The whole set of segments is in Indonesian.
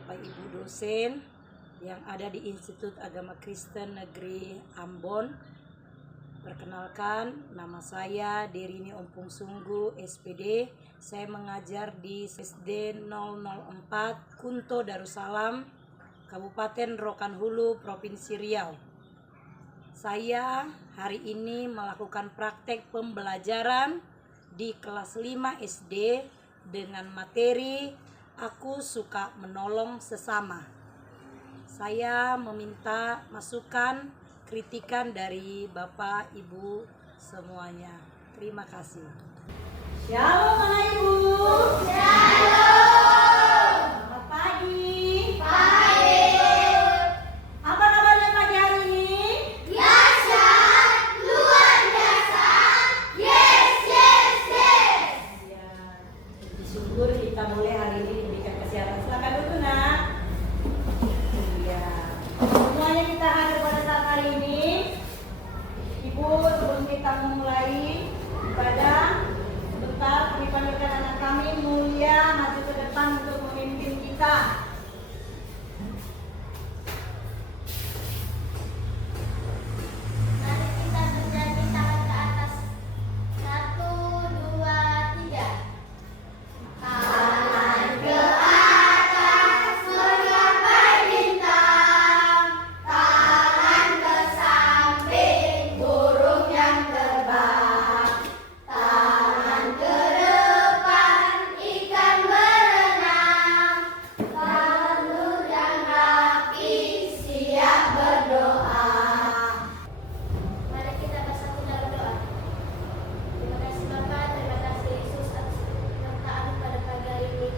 Bapak Ibu dosen yang ada di Institut Agama Kristen Negeri Ambon. Perkenalkan, nama saya Derini Ompung Sunggu, SPD. Saya mengajar di SD 004 Kunto Darussalam, Kabupaten Rokan Hulu, Provinsi Riau. Saya hari ini melakukan praktek pembelajaran di kelas 5 SD dengan materi Aku Suka Menolong Sesama. Saya meminta masukan, kritikan dari Bapak Ibu semuanya. Terima kasih. Shalom Bapak Ibu. Shalom. Selamat pagi. Pagi. Apa kabarnya pagi hari ini? Biasa, luar biasa. Yes, yes, yes. Ya, bersyukur kita mulai hari ini diberikan kesehatan. Silakan dulu nak. Iya. Semuanya kita hadir pada saat hari ini. Ibu, sebelum kita memulai ibadah, sebentar kami panggilkan anak kami Mulia maju ke depan untuk memimpin kita. Mari kita bernyanyi tangan ke atas. 1, 2, 3. Tangan ke atas, menggapai bintang. Tangan ke samping, burung yang terbang. Tangan ke depan, ikan berenang. Tangan yang rapi, siap berdoa. Mari kita bersatu dalam doa. Terima kasih Bapak, terima kasih Yesus atas penyertaan pada pagi hari ini.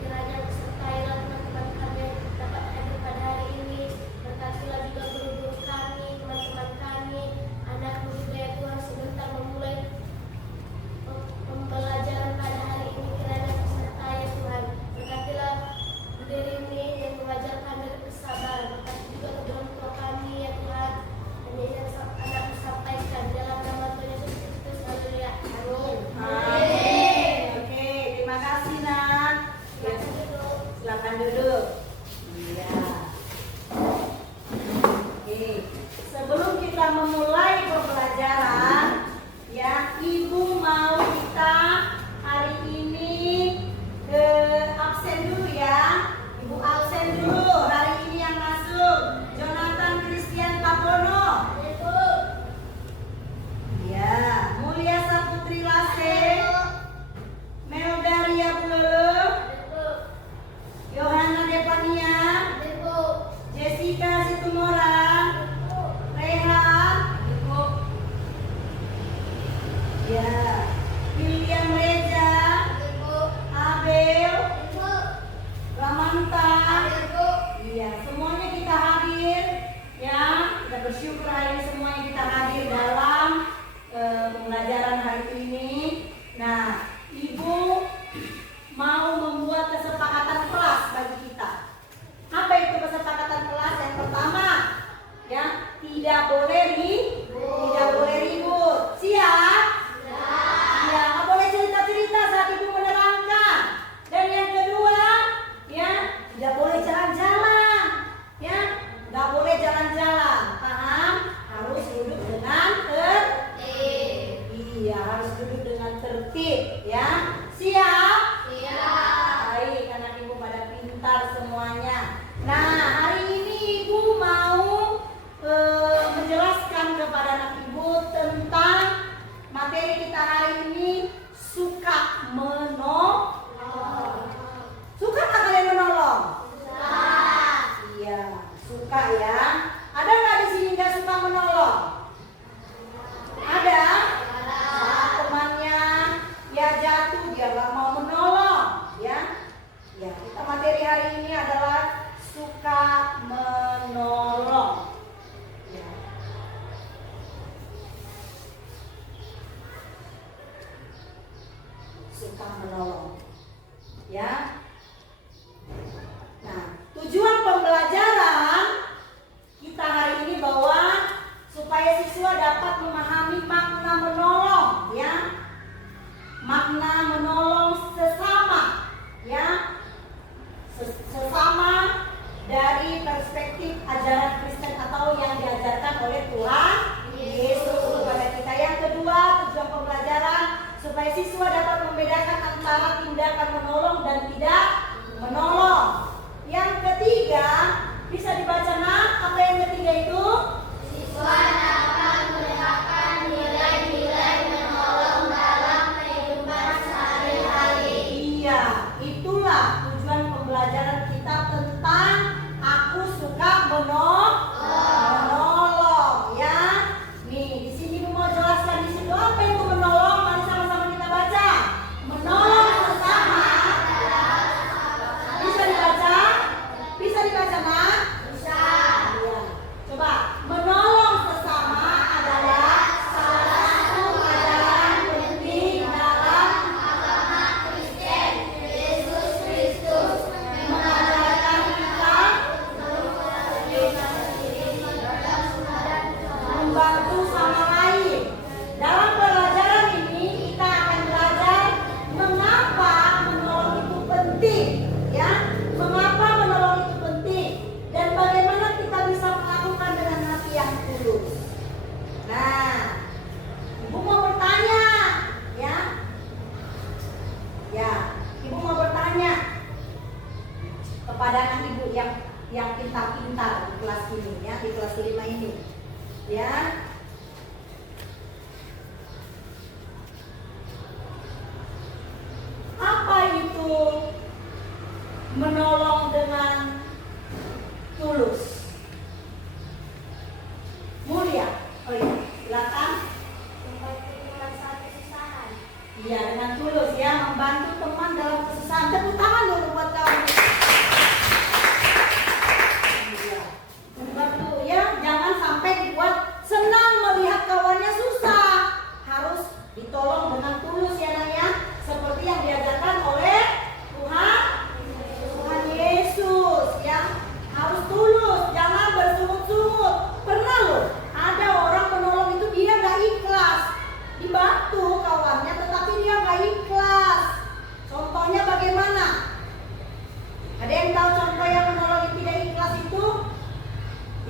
Kiranya bersertailah teman-teman kami yang dapat hadir pada hari ini. Berkatilah juga guru-guru kami, teman-teman kami, anakmu juga ya Tuhan, sebentar memulai pembelajaran pada hari ini. Kiranya bersertai ya Tuhan. Berkatilah diri ini yang mengajar kami kesabaran. Berkati juga kedua orang tua kami ya Tuhan. Hanya yang anakmu sampaikan dalam nama Tuhan Yesus Kristus. Haleluya. Amin. Amin. Oke, terima kasih nak. Ya, silakan duduk. Iya. Oke, sebelum kita memulai pembelajaran, ya Ibu mau kita hari ini absen dulu ya. Ibu absen dulu. Hari ini yang masuk Jonathan Christian Tabono. Ya, Mulia Saputri Lase, Meldaria Bulele, Yohana Devania, Jessica Situmora, Rehan, ya, William Reza, Abel, Ramanta, iya, semuanya kita hadir, ya, kita bersyukur hari ini semuanya kita hadir dalam pembelajaran hari ini. Nah, Ibu mau membuat kesepakatan kelas bagi kita. Apa itu kesepakatan kelas? Yang pertama, ya, tidak boleh ribut. Siap? Ya, nggak boleh cerita-cerita saat Ibu menerangkan. Dan yang kedua, ya, tidak boleh jalan-jalan. Ya, nggak boleh jalan-jalan. Paham? Harus duduk dengan tertib. Iya, harus duduk dengan tertib. Ya, siap? Baik, anak Ibu pada pintar semuanya. Nah, hari ini Ibu mau menjelaskan kepada anak Ibu tentang materi kita hari ini, suka menolong. Suka nggak kalian menolong? Iya, suka ya. Ada nggak di sini nggak suka menolong? Ada? Saat temannya ya jatuh, dia nggak mau menolong, ya. Ya, kita materi hari ini adalah suka menolong. Ya. Suka menolong. dari perspektif ajaran Kristen atau yang diajarkan oleh Tuhan Yesus kepada kita. Yang kedua, tujuan pembelajaran supaya siswa dapat membedakan antara tindakan menolong dan tidak menolong. Yang ketiga, bisa dibaca nak, apa yang ketiga itu? Siswa dapat menerapkan nilai-nilai menolong dalam kehidupan sehari-hari. Iya, itulah tujuan pembelajaran kita tentang aku suka menolong, ya. Nih, di sini mau jelaskan di situ apa itu menolong. Mari sama-sama kita baca. Menolong sesama. Bisa dibaca? Bisa dibaca, nak? Bisa. Iya. Coba, menolong sesama adalah salah satu ajaran penting dalam Agama Kristen, Yesus Kristus mengajarkan kita membantu sama lain. Dalam pelajaran ini kita akan belajar mengapa menolong itu penting, ya. Mengapa menolong itu penting dan bagaimana kita bisa melakukan dengan hati yang tulus. Nah, Ibu mau bertanya, ya. Ya, Ibu mau bertanya kepada anak Ibu yang pintar-pintar di kelas ini, ya, di kelas 5 ini. Ya. Apa itu menolong dengan tulus? Mulia. Oh iya, silakan. membantu teman saat kesusahan. Iya, dengan tulus, ya, membantu teman dalam kesusahan. Tepuk tangan dulu buat kamu. Iya. Membantu, ya, jangan sampai dibuat senang melihat kawannya susah. Harus ditolong dengan tulus, ya, nak, ya. Seperti yang diajarkan oleh Tuhan Yesus, ya. Harus tulus, jangan bersungut-sungut. Pernah loh, ada orang menolong itu dia nggak ikhlas. Dibantu kawannya tetapi dia nggak ikhlas. Contohnya bagaimana? Ada yang tahu contoh yang menolong yang tidak ikhlas itu?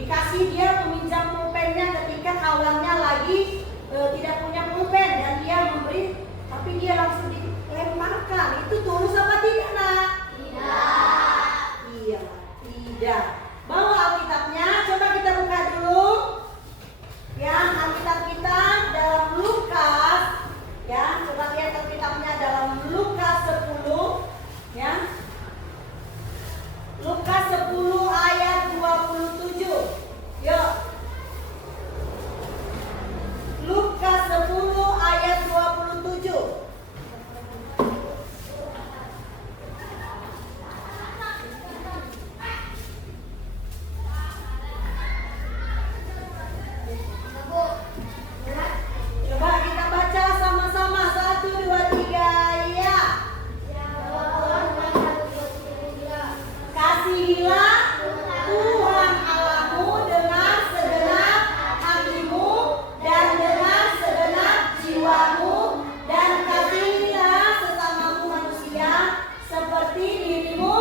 Dikasih dia meminjam pulpennya ketika kawannya lagi tidak punya pulpen dan dia memberi, tapi dia langsung dilemparkan. Itu tulus apa tidak, nak? Tidak. Iya, tidak. Bawa Alkitabnya, coba kita buka dulu. Ya, Alkitab kita dalam Lukas, ya, coba lihat Alkitabnya dalam Lukas 10, ya. Lukas 10 ayat 27. Yuk. Lukas 10 ayat 27. Coba kita baca sama-sama. 1, 2, 3, ya. Kasihilah Tuhan Allahmu dengan segenap hatimu dan dengan segenap jiwamu, dan kasihilah sesamamu manusia seperti dirimu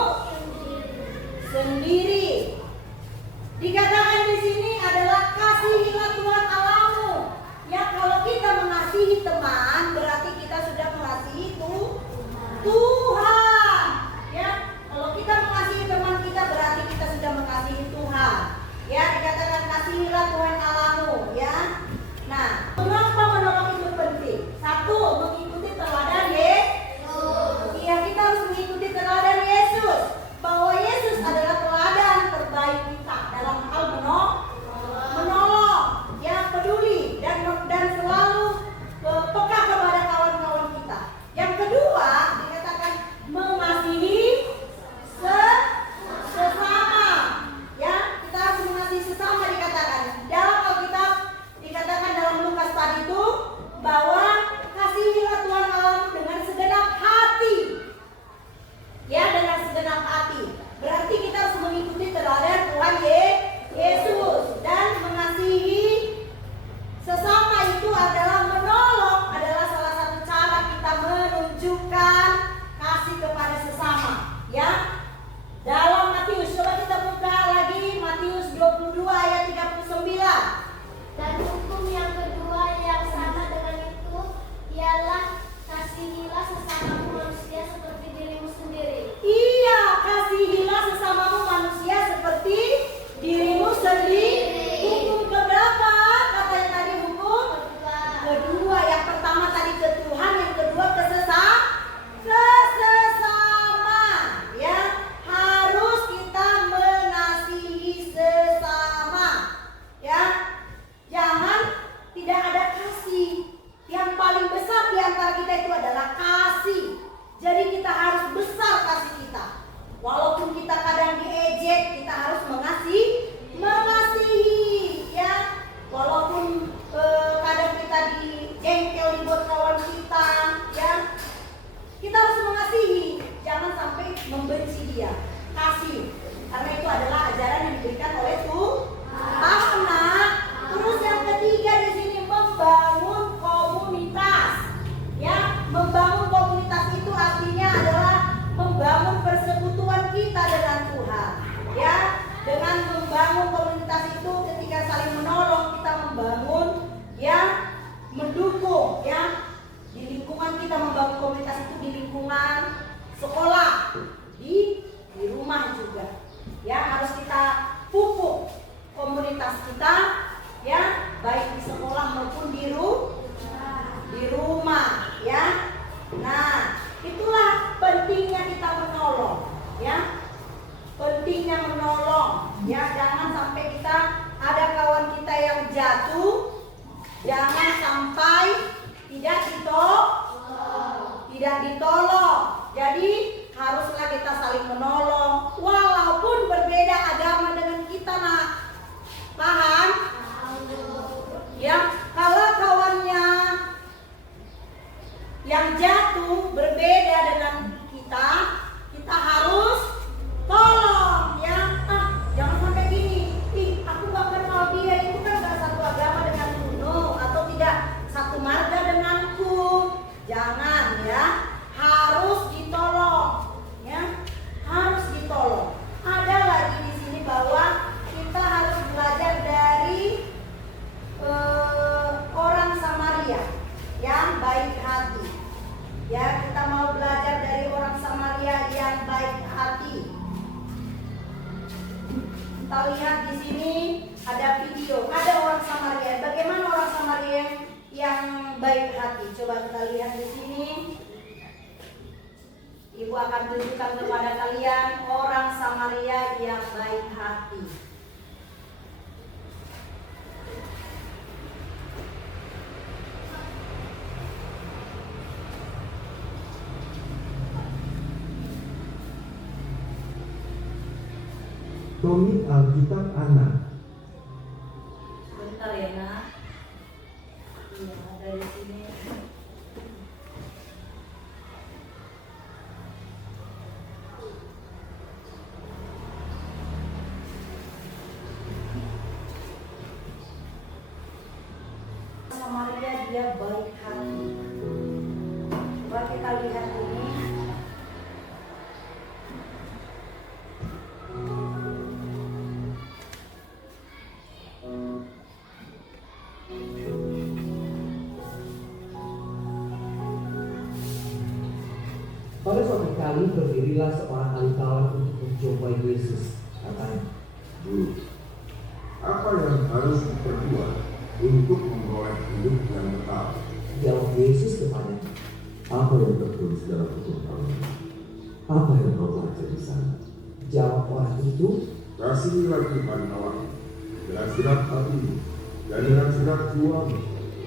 sendiri. Dikatakan di sini adalah kasihilah Tuhan Allahmu. Ya, kalau kita mengasihi teman berarti kita sudah mengasihi Tuhan. Ya, kalau kita mengasihi teman kita berarti kita sudah mengasihi Tuhan. Ya, dikatakan kasihilah Tuhan Allahmu, ya. Nah, mengapa menolong itu penting? Satu, mengikuti teladan Yesus. Iya, kita harus mengikuti teladan Yesus. Bahwa Yesus adalah teladan terbaik kita dalam hal menolong, ya, peduli dan selalu peka kepada kawan-kawan kita. Yang kedua, dikatakan harus kita pupuk komunitas kita, ya, baik di sekolah maupun di rumah, ya. Nah, itulah pentingnya kita menolong, ya. Pentingnya menolong, ya. Jangan sampai kita ada kawan kita yang jatuh, jangan sampai tidak ditolong. Jadi haruslah kita saling menolong, walaupun berbeda agama dengan kita, nak. Paham? Ya, kalau kawannya yang jatuh berbeda dengan kita, kita harus tolong, ya. Jangan sampai gini, aku gak kenal dia, itu kan gak satu agama denganku, no, atau tidak satu marga denganku. Jangan, ya. Harus ditolong, ya. Harus ditolong. Ada lagi di sini bahwa kita harus belajar dari orang Samaria yang baik hati. Ya, kita mau belajar dari orang Samaria yang baik hati. Kita lihat di sini ada video, ada orang Samaria. Bagaimana orang Samaria yang baik hati? Coba kita lihat di sini. Ibu akan tunjukkan kepada kalian orang Samaria yang baik hati. Tony Alkitab Anak. Bentar ya, nak. Iya, ada di sini. Samaria dia baik hati. Coba kita lihat ini. Pada suatu kali berdirilah seorang ahli Taurat untuk mencobai Yesus. Katanya, Guru, apa yang harus diperbuat untuk memperoleh hidup yang kekal? jawab Yesus kepadanya, apa yang tertulis dalam hukum Taurat? Apa yang kau baca di sana? Jawab orang itu, Kasihilah Tuhan Allah dengan segenap hatimu, dan dengan segenap jiwamu,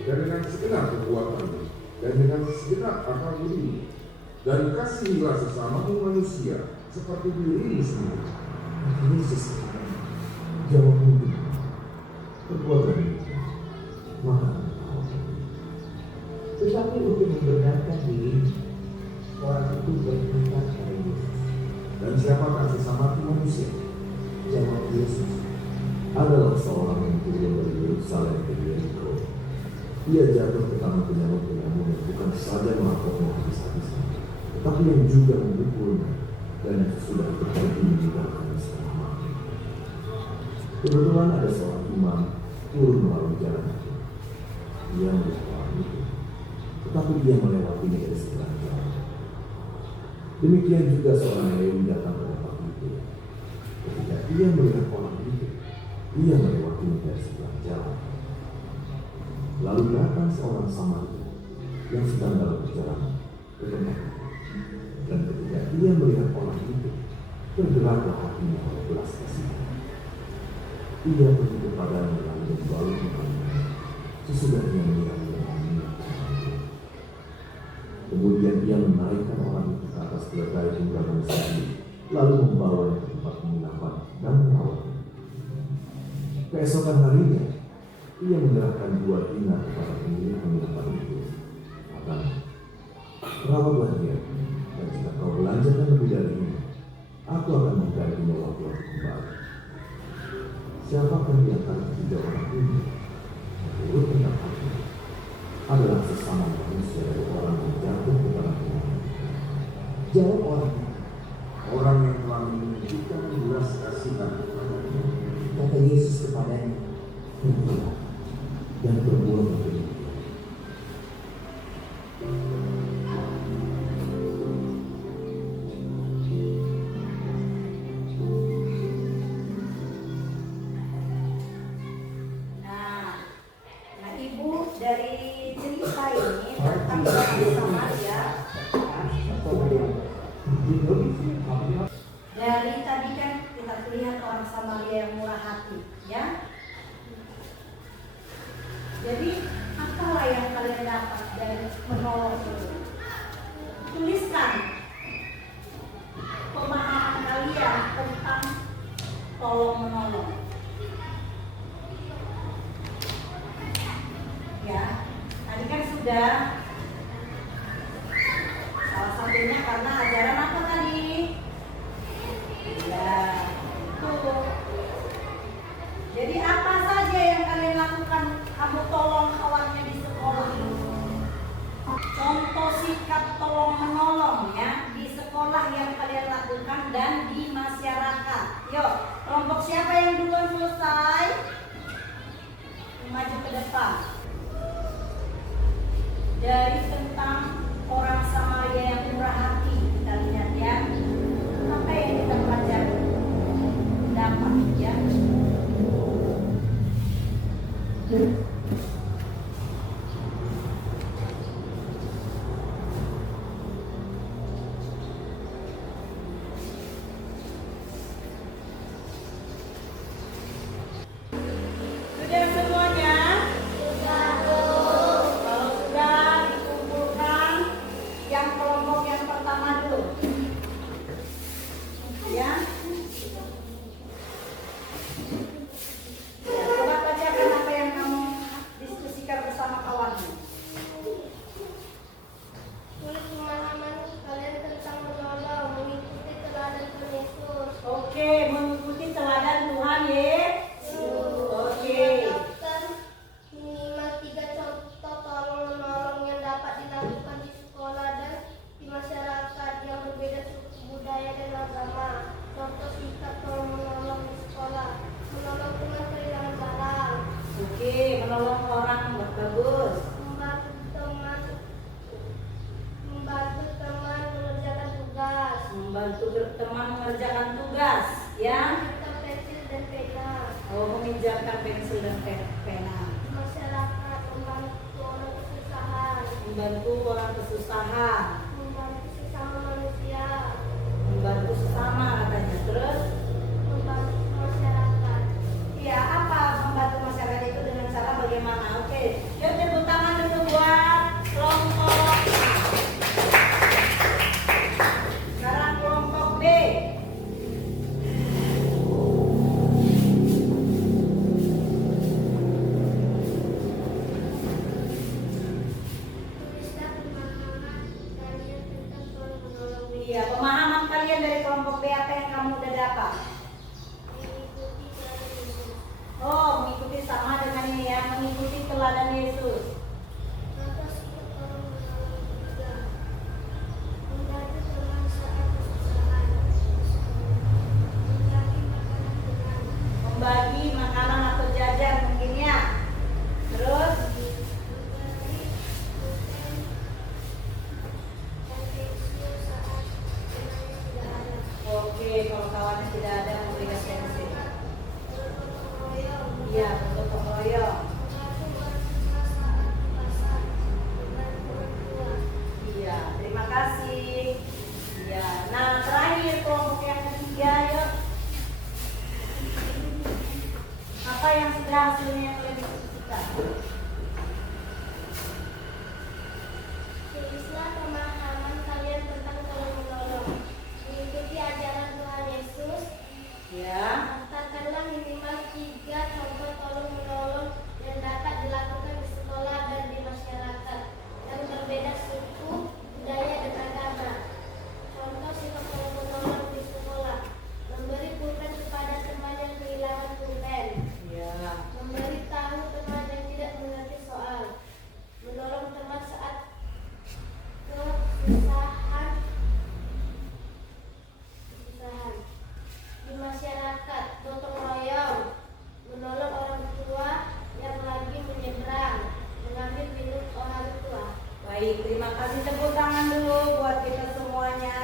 dan dengan segenap kekuatanmu, dan dengan segenap akal budimu, dan kasihilah sesamamu manusia seperti dirimu sendiri. Yesus kepadanya, jawabmu itu, perbuatan itu, maka engkau. Tetapi untuk membenarkan diri, orang itu berkata kepada Yesus, Dan siapakah sesamaku manusia? jawab Yesus, adalah seorang yang turun dari Yerusalem ke Yeriko. Ia jatuh ke tangan penyamun-penyamun yang bukan saja melakukannya habis-habisan, tetapi yang juga memukulnya, dan yang sudah terjadi meninggalkan setengah mati. Kebetulan ada seorang imam turun melalui jalan itu. Ia melihat orang itu, tetapi dia melewatinya dari sebelah jalan. Demikian juga seorang Lewi datang ke tempat itu. Ketika ia melihat orang itu, ia melewatinya dari sebelah jalan. Lalu datang seorang Samaria yang sedang dalam perjalanan ke tempat itu. Dan ketika ia melihat orang itu, tergeraklah hatinya oleh belas kasihan. Ia pergi kepadanya lalu membalut kepadanya. Sesudah ia melihat orang. Kemudian ia menaikkan orang itu ke atas keledai tunggangan sendiri, lalu membawanya ke tempat penginapan dan merawatnya. Keesokan harinya, ia menyerahkan 2 dinar kepada pemilik penginapan itu. Katanya, rawatlah dia, dan jika kau belanjakan lebih dari ini, aku akan menggantinya waktu aku kembali. Siapakah di antara ketiga orang ini? Menurut pendapatku, adalah sesama manusia dari orang yang jatuh ke tangan Tuhan. Jawab orang itu, Orang yang telah menunjukkan belas kasihan kepadanya. kata Yesus kepadanya, pergilah dan berbuat demikian. Samaria yang murah hati, ya. Jadi apalah yang kalian dapat dari menolong itu? Tuliskan pemahaman kalian tentang tolong menolong. Ya, tadi kan sudah. Salah satunya karena ajaran apa tadi? Ya, itu. Jadi apa saja yang kalian lakukan? Kamu tolong kawannya di sekolah. Contoh sikap tolong menolong ya di sekolah yang kalian lakukan dan di masyarakat. Yuk, kelompok siapa yang duluan selesai? Maju ke depan. Dari tentang orang Samaria yang murah hati kita lihat ya. Apa yang kita pelajari? Dapat ya. Sudah semuanya? Kalau sudah dikumpulkan, yang kelompok yang pertama dulu. Ya. Ya, coba bacakan apa yang kamu diskusikan bersama kawanmu. Tulis pemahaman kalian tentang menolong, mengikuti teladan Tuhan Yesus. Oke, mengikuti teladan Tuhan Yesus. Oke. Terdapat minimal 3 contoh tolong menolong yang dapat dilakukan di sekolah dan di masyarakat yang berbeda suku budaya dan agama. Contoh sikap tolong menolong di sekolah: menolong teman kehilangan barang, Oke, menolong orang bagus. membantu teman mengerjakan tugas, Membantu teman mengerjakan tugas, ya. meminjamkan pensil dan pena. Oh, meminjamkan pensil dan pena. Masyarakat membantu orang kesusahan, Membantu orang kesusahan. membantu sesama manusia, Membantu sesama katanya. Terus, membantu masyarakat. ya apa membantu masyarakat itu dengan cara bagaimana? Oke, yuk tepuk tangan dulu buat kelompok A. Sekarang kelompok B. Tulislah pemahaman kalian tentang tolong menolong, Iya, pemahaman kalian dari kelompok B apa yang kamu udah dapat? mengikuti teladan Yesus. Oh, mengikuti sama dengan ini ya, mengikuti teladan Yesus. Contoh sikap tolong menolong juga: membantu teman saat kesusahan, Membagi makanan atau jajan mungkin ya. Terus, memberi pulpen dan pensil saat temannya tidak ada. oke, kalau kawannya tidak ada memberikan pensil. Bergotong royong, Iya, bergotong royong. membantu orang susah saat di pasar, membantu orang tua. Iya, terima kasih. Iya, nah terakhir kelompok yang ketiga, yuk. Apa yang sudah hasilnya yang kalian diskusikan? Tulislah pemahaman kalian tentang tolong menolong, mengikuti ajaran Tuhan Yesus. Ya, Katakanlah minimal 3 contoh tolong menolong yang dapat dilakukan di sekolah dan di masyarakat yang berbeda suku, budaya, dan agama. Contoh sikap tolong menolong di sekolah: memberi pulpen kepada teman yang kehilangan pulpen, ya. memberi tahu teman yang tidak mengerti soal, menolong teman saat kesusahan. Di masyarakat, gotong royong, menolong orang tua yang lagi menyeberang, mengambil minum orang tua. Baik, terima kasih. Tepuk tangan dulu buat kita semuanya.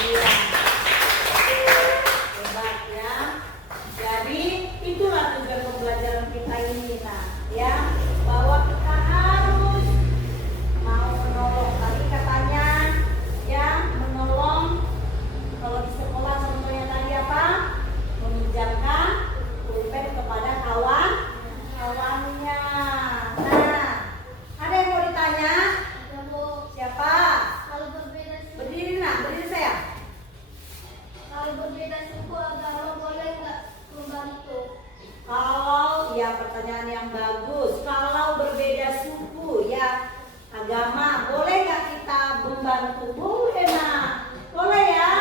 Iya. Hebat ya. Jadi itulah tujuan pembelajaran kita ini, nah, ya, bahwa kita harus mau menolong. Tadi katanya, ya, menolong. Kalau di sekolah contohnya tadi apa? Meminjamkan ya, pertanyaan yang bagus. Kalau berbeda suku ya, agama, boleh nggak kita membantu? Boleh nah, boleh ya.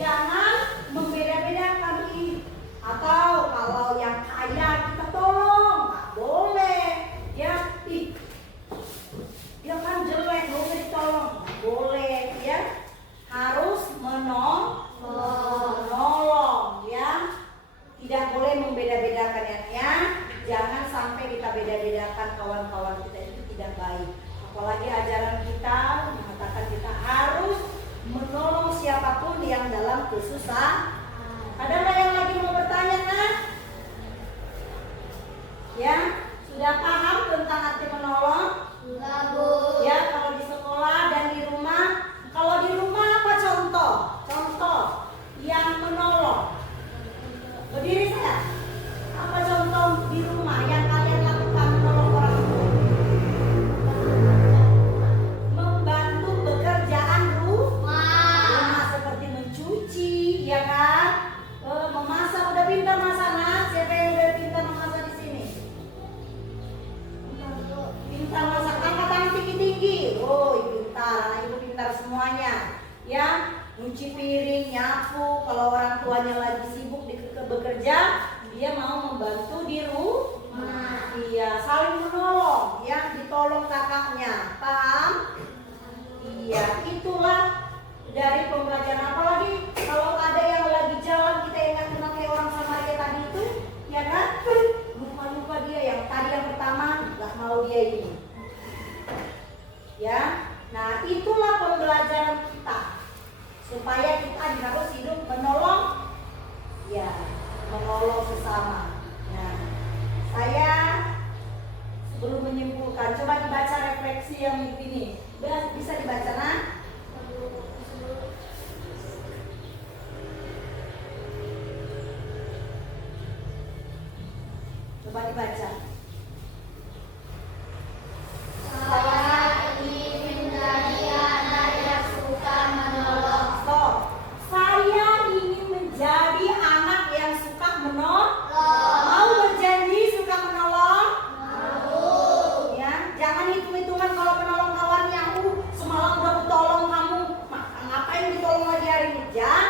Jangan membeda-bedakan ih. Atau kalau yang kaya kita tolong, nggak boleh ya. Ih, dia kan jelek, nggak usah ditolong, nggak boleh ya. Harus menolong ya. Tidak boleh membeda-bedakan ya. Jangan sampai kita beda-bedakan kawan-kawan kita, itu tidak baik. Apalagi ajaran kita mengatakan kita harus menolong siapapun yang dalam kesusahan. Ada nggak yang lagi mau bertanya kan? Ya, sudah paham tentang arti menolong? Enggak, Bu. Ya, kalau di sekolah dan di rumah. Kalau di rumah apa contoh? Contoh yang menolong. Berdiri saya. Apa contoh di rumah yang kalian lakukan menolong orang tua? Membantu pekerjaan rumah seperti mencuci, ya kan? Memasak. Udah pintar masak nak? Siapa yang udah pintar memasak di sini? Pintar masak. Angkat tangan tinggi-tinggi. Oh, pintar. Anak ibu pintar semuanya. Ya, nyuci piring, nyapu. Kalau orang tuanya lagi sibuk bekerja, dia mau membantu di rumah. Iya, saling menolong, ya, ditolong kakaknya. Paham? Iya, itulah dari pembelajaran. Apalagi kalau ada yang lagi jalan, kita ingat kenal kayak orang Samaria tadi itu, ya kan? Lupa-lupa dia yang tadi yang pertama nggak mau dia ini. Ya, nah itulah pembelajaran kita supaya kita harus hidup menolong, ya, menolong sesama. Nah, saya sebelum menyimpulkan, coba dibaca refleksi yang ini. Bisa dibaca nah? Coba dibaca. Saya ingin menjadi anak yang suka menolong. Stop. Saya ingin menjadi anak yang suka menolong. Mau berjanji suka menolong? Mau. Ya, jangan hitung-hitungan kalau menolong kawannya. Semalam udah tolong kamu. Ngapain ditolong lagi hari ini? Jangan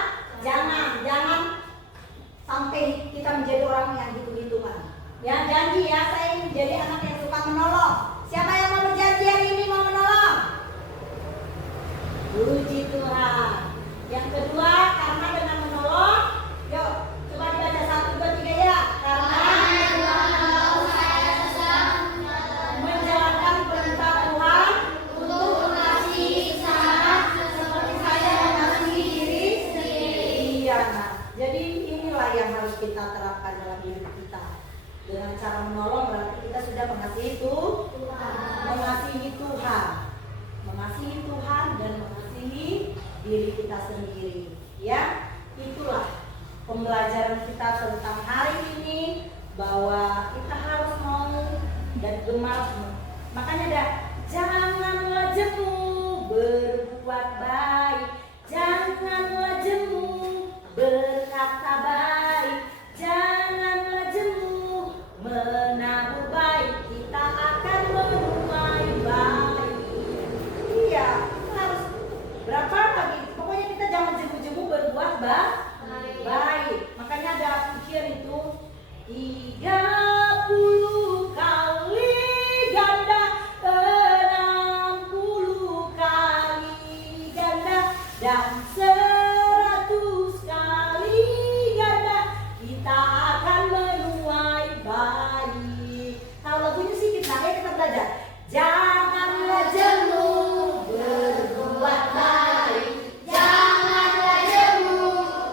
sampai kita menjadi orang yang hitung-hitungan. Ya, janji ya, saya ingin menjadi anak yang suka menolong. Siapa yang mau berjanji hari ini mau menolong? Puji Tuhan. Yang kedua, karena dengan menolong, yuk coba dibaca 1, 2, 3 ya. Karena menjalankan perintah Tuhan untuk mengasihi sesama seperti saya mengasihi diri sendiri. Iya, nah, jadi inilah yang harus kita terapkan dalam hidup kita. Dengan cara menolong berarti kita sudah mengasihi mengasihi Tuhan dan mengasihi diri kita sendiri. Ya, itulah pembelajaran kita tentang hari ini, bahwa kita harus mau dan gemar. Makanya ada janganlah jemu berbuat baik, janganlah jemu berkata baik, janganlah jemu menabur baik, kita akan menuai baik. Iya, harus berapa lagi? Pokoknya kita jangan jemu-jemu berbuat baik. Makanya ada pikir itu 30 kali ganda, 60 kali ganda, dan 100 kali ganda, kita akan menuai baik. Tahu lagunya sih kita belajar. Janganlah jemu berbuat baik, janganlah jemu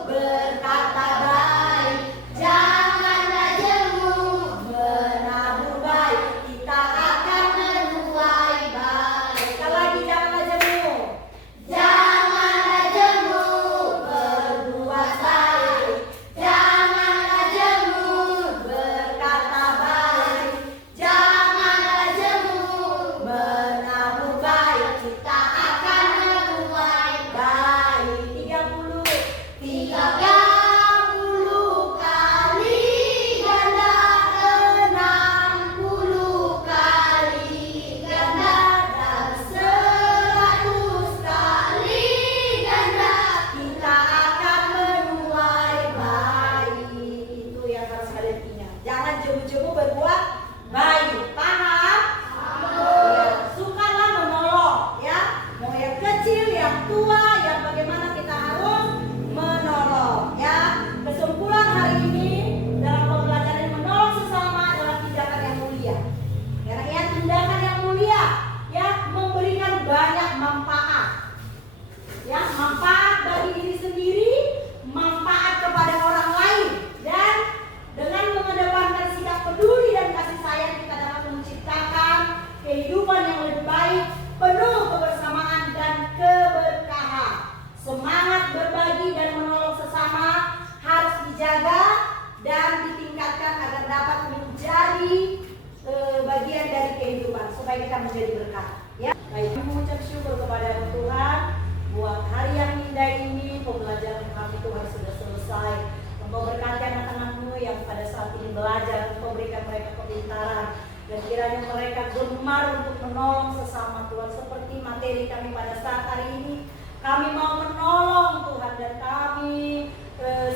berkata baik, janganlah jemu dan ditingkatkan agar dapat menjadi bagian dari kehidupan supaya kita menjadi berkat. Ya, baik, kami mengucap syukur kepada Tuhan buat hari yang indah ini. Pembelajaran kami Tuhan sudah selesai. Engkau berkati anak-anak-Mu yang pada saat ini belajar. Engkau berikan mereka kepintaran dan kiranya mereka gemar untuk menolong sesama Tuhan. Seperti materi kami pada saat hari ini, kami mau menolong Tuhan dan kami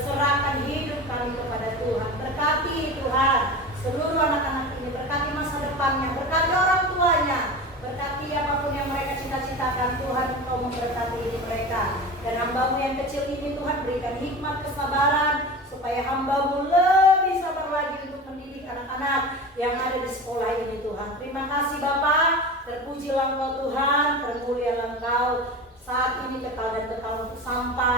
serahkan hidup kami kepada Tuhan. Berkati Tuhan seluruh anak-anak ini, berkati masa depannya, berkati orang tuanya, berkati apapun yang mereka cita-citakan. Tuhan, Engkau memberkati ini mereka. Dan hamba-Mu yang kecil ini Tuhan, berikan hikmat kesabaran supaya hamba-Mu lebih sabar lagi untuk mendidik anak-anak yang ada di sekolah ini Tuhan. Terima kasih Bapa, terpujilah Engkau Tuhan, termulialah Engkau saat ini kekal dan kekal untuk sampai